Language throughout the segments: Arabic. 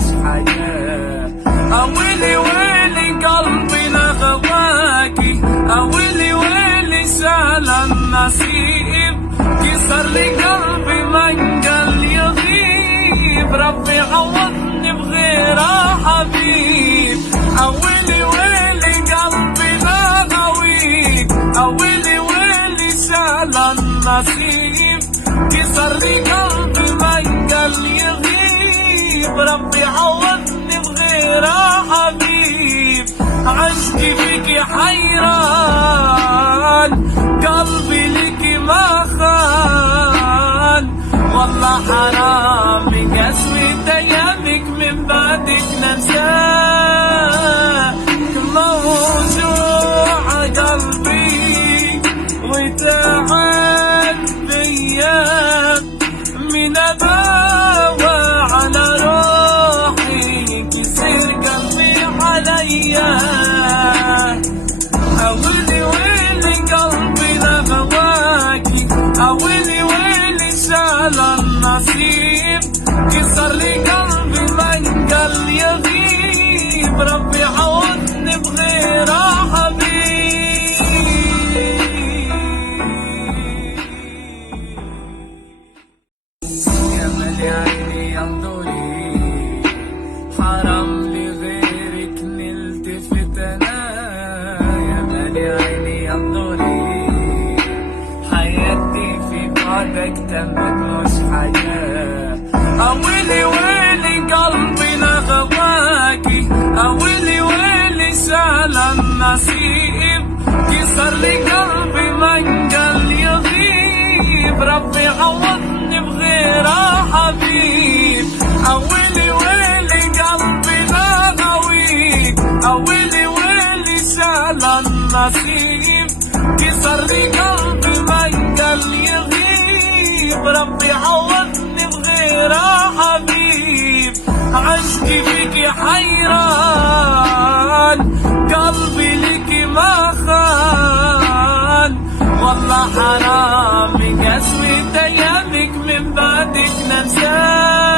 مش حياة. ويلي ويلي قلبي لغواكي، ويلي ويلي شال النصيب، كسر لي قلبي من قال يغيب، ربي عوضني بغيره حبيب. ويلي ويلي قلبي لغويك، ويلي ويلي شال النصيب، كسر لي قلبي من قال يغيب، ربي عوضني بغيره حبيب. عشقي فيكي حيران، قلبي ليكي ما خان، والله حرام قسوة ايامك من بعدك ننساك. موجوع قلبي وتعب بيا، من اباوى على روحي كسر قلبي عليا. ويلي ويلي قلبي لغواكي، ويلي ويلي شال النصيب، كسر لي قلبي من قال يغيب، ربي عوضني بغيره حبيب. يا مالي عيني انظري، حرام لغيرك نلتفت انا. يا مالي عيني انظري، حياتي في بعدك تمت مش حياة. ويلي ويلي قلبي لغواكي، ويلي ويلي شال النصيب، كسر لي قلبي من قال يغيب، ربي عوضني بغيره حبيب. ويلي ويلي قلبي لغويك، ويلي ويلي شال النصيب، كسر لي قلبي من قال يغيب، ربي عوضني بغيره حبيب. عشقي فيكي حيران، قلبي ليكي ما خان، والله حرام قسوة ايامك من بعدك ننساك.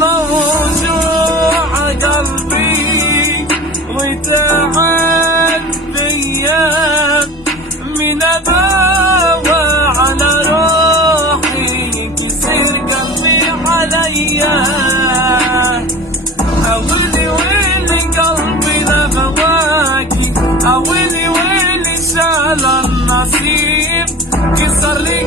موجوع قلبي وتعب بيا، من اباوى على روحي كسر قلبي عليا. ويلي ويلي قلبي لغواكي، ويلي ويلي شال النصيب، كسر لي